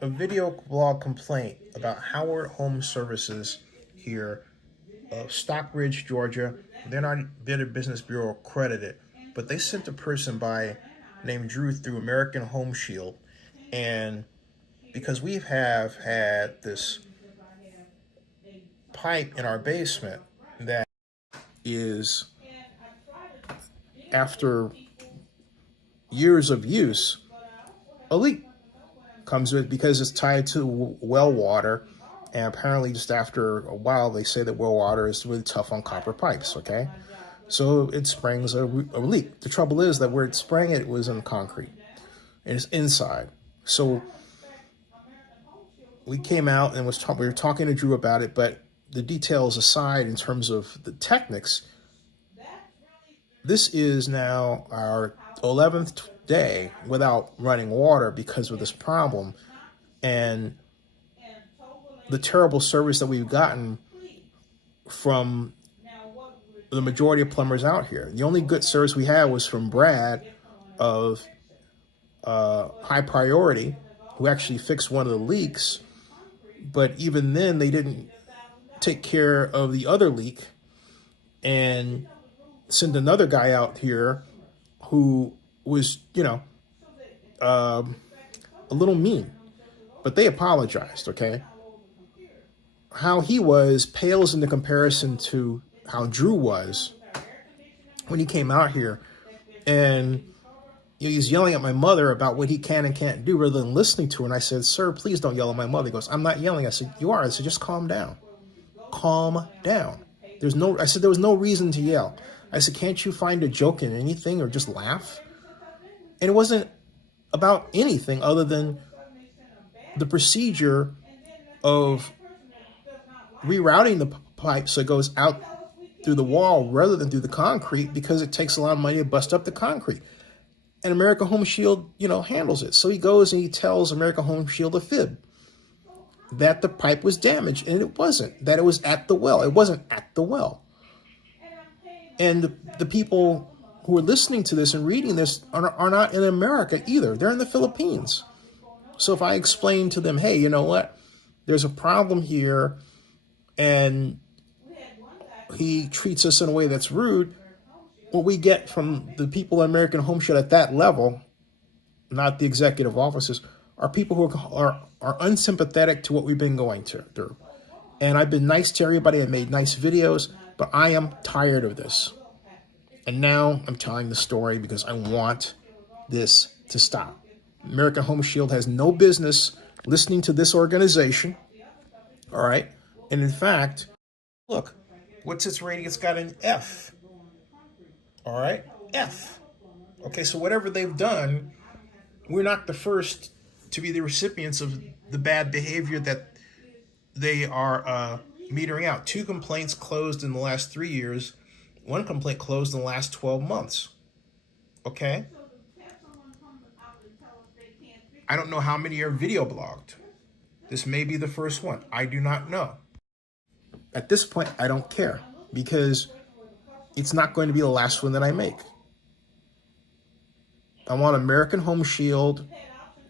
a video blog complaint about Howard Home Services here of Stockbridge, Georgia. They're not Better Business Bureau accredited, but they sent a person by named Drew through American Home Shield. And because we have had this pipe in our basement that is, after years of use, a leak comes with because it's tied to well water. And apparently just after a while, they say that well water is really tough on copper pipes, okay? So it springs a leak. The trouble is that where it sprang it was in concrete. And it's inside. So we came out and we were talking to Drew about it, but the details aside, in terms of the techniques, this is now our 11th day without running water because of this problem. And the terrible service that we've gotten from the majority of plumbers out here. The only good service we had was from Brad of High Priority, who actually fixed one of the leaks. But even then, they didn't take care of the other leak and send another guy out here who was, a little mean. But they apologized, okay? How he was pales into comparison to how Drew was when he came out here. And he's yelling at my mother about what he can and can't do rather than listening to her. And I said, "Sir, please don't yell at my mother." He goes, "I'm not yelling." I said, "You are." I said, "Just calm down. Calm down." I said, "There was no reason to yell." I said, "Can't you find a joke in anything or just laugh?" And it wasn't about anything other than the procedure of rerouting the pipe so it goes out through the wall rather than through the concrete, because it takes a lot of money to bust up the concrete. And American Home Shield, handles it. So he goes and he tells American Home Shield a fib that the pipe was damaged, and it wasn't. That it was at the well. It wasn't at the well. And the people who are listening to this and reading this are not in America either. They're in the Philippines. So if I explain to them, hey, you know what? There's a problem here, and he treats us in a way that's rude, what we get from the people at American Home Shield at that level, not the executive offices, are people who are unsympathetic to what we've been going through. And I've been nice to everybody. I made nice videos, but I am tired of this. And now I'm telling the story because I want this to stop. American Home Shield has no business listening to this organization. All right. And in fact, look, what's its rating? It's got an F. All right. F. Okay. So whatever they've done, we're not the first to be the recipients of the bad behavior that they are metering out. 2 complaints closed in the last 3 years. 1 complaint closed in the last 12 months. Okay. I don't know how many are video blogged. This may be the first one. I do not know. At this point, I don't care, because it's not going to be the last one that I make. I want American Home Shield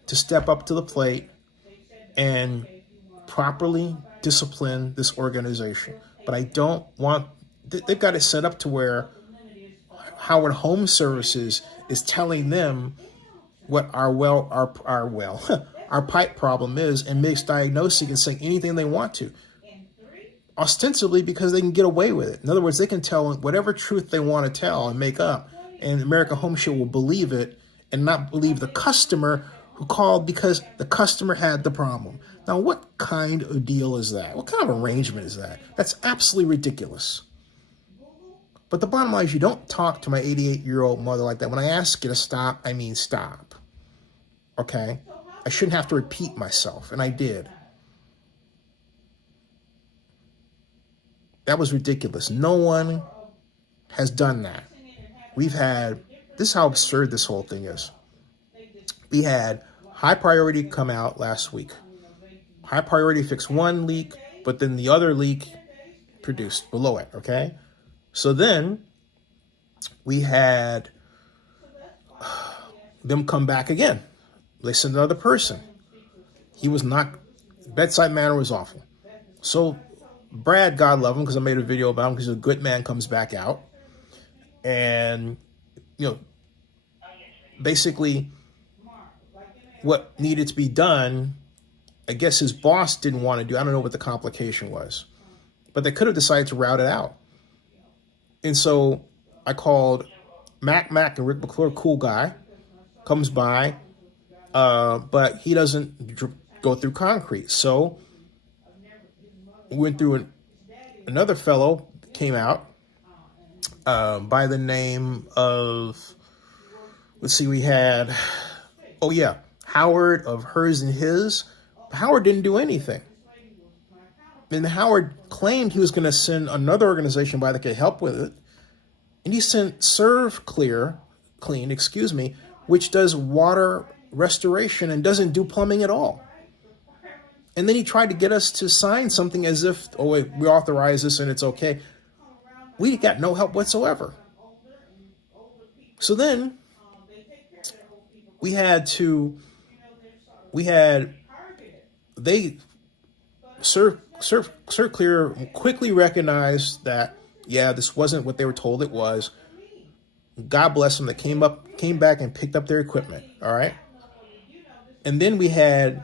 to step up to the plate and properly discipline this organization. But I don't want, they've got it set up to where Howard Home Services is telling them what our pipe problem is, and misdiagnosing and saying anything they want to, ostensibly because they can get away with it. In other words, they can tell whatever truth they want to tell and make up, and American Home Shield will believe it and not believe the customer who called because the customer had the problem. Now, what kind of deal is that? What kind of arrangement is that? That's absolutely ridiculous. But the bottom line is, you don't talk to my 88-year-old mother like that. When I ask you to stop, I mean stop. Okay? I shouldn't have to repeat myself, and I did. That was ridiculous. No one has done that. This is how absurd this whole thing is. We had High Priority come out last week. High Priority fixed 1 leak, but then the other leak produced below it, okay? So then we had them come back again. They sent another person. He was not, bedside manner was awful. So Brad, God love him, because I made a video about him, because a good man comes back out. And, basically what needed to be done, I guess his boss didn't want to do. I don't know what the complication was, but they could have decided to route it out. And so I called Mac and Rick McClure, cool guy, comes by, but he doesn't go through concrete. So we went through another fellow came out by the name of, let's see, we had, Howard of Hers and His. Howard didn't do anything. And Howard claimed he was going to send another organization by that could help with it. And he sent Serve Clean, which does water restoration and doesn't do plumbing at all. And then he tried to get us to sign something as if, wait, we authorize this and it's okay. We got no help whatsoever. So then Serve Clear quickly recognized that, this wasn't what they were told it was. God bless them. They came back and picked up their equipment. All right. And then we had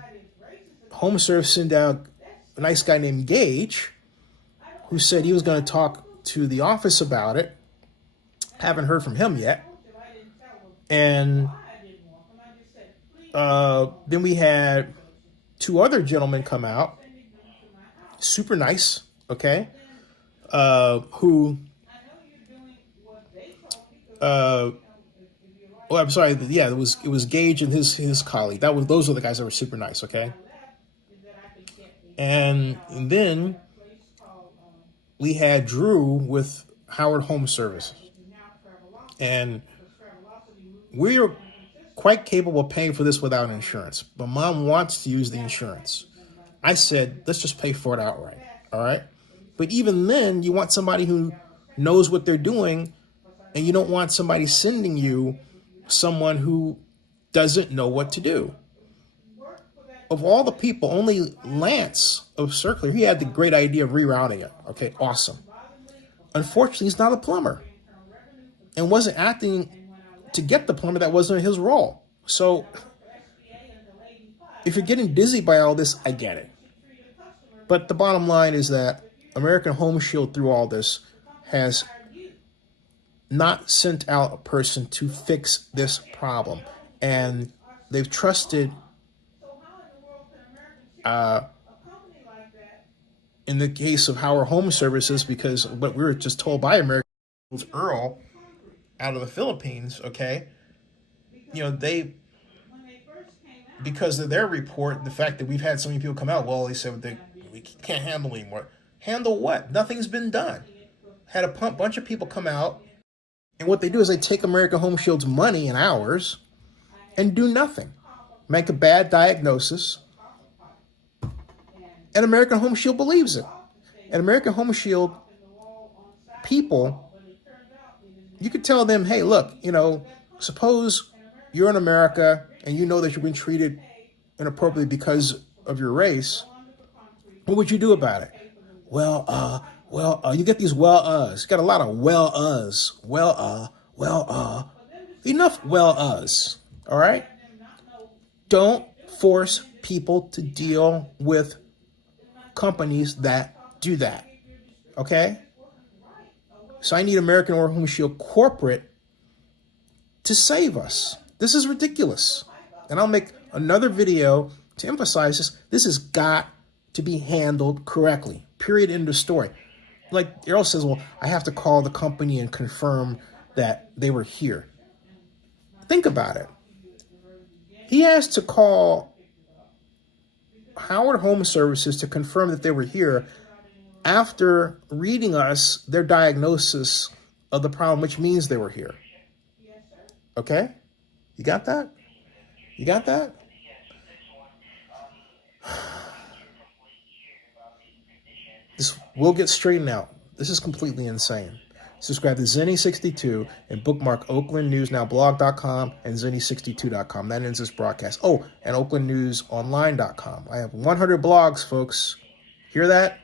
Home Service send out a nice guy named Gage, who said he was going to talk to the office about it. Haven't heard from him yet. And then we had two other gentlemen come out, super nice, okay, who, I'm sorry, it was Gage and his colleague. Those were the guys that were super nice, okay. And then we had Drew with Howard Home Services, and we're quite capable of paying for this without insurance, but Mom wants to use the insurance. I said, let's just pay for it outright, all right? But even then, you want somebody who knows what they're doing, and you don't want somebody sending you someone who doesn't know what to do. Of all the people, only Lance of Circular, he had the great idea of rerouting it. Okay, awesome. Unfortunately, he's not a plumber and wasn't acting to get the plumber. That wasn't his role. So if you're getting dizzy by all this, I get it. But the bottom line is that American Home Shield, through all this, has not sent out a person to fix this problem. And they've trusted, in the case of Howard Home Services, because what we were just told by American Earl out of the Philippines, okay, because of their report, the fact that we've had so many people come out, they said we can't handle anymore. Handle what? Nothing's been done. Had a bunch of people come out, and what they do is they take American Home Shield's money and hours and do nothing. Make a bad diagnosis, and American Home Shield believes it. And American Home Shield people, you could tell them, hey, look, suppose you're in America and you know that you've been treated inappropriately because of your race. What would you do about it? You get these well-uhs. You got a lot of well-uhs. Enough well-uhs, all right? Don't force people to deal with companies that do that, okay? So I need American Home Shield corporate to save us. This is ridiculous. And I'll make another video to emphasize this. This has got to be handled correctly. Period. End of story. Like Errol says, I have to call the company and confirm that they were here. Think about it. He has to call Howard Home Services to confirm that they were here after reading us their diagnosis of the problem, which means they were here. Okay? You got that? You got that? This will get straightened out. This is completely insane. subscribe to Zenny62, and bookmark OaklandNewsNowBlog.com and Zenny62.com. That ends this broadcast. Oh, and OaklandNewsOnline.com. I have 100 blogs, folks. Hear that?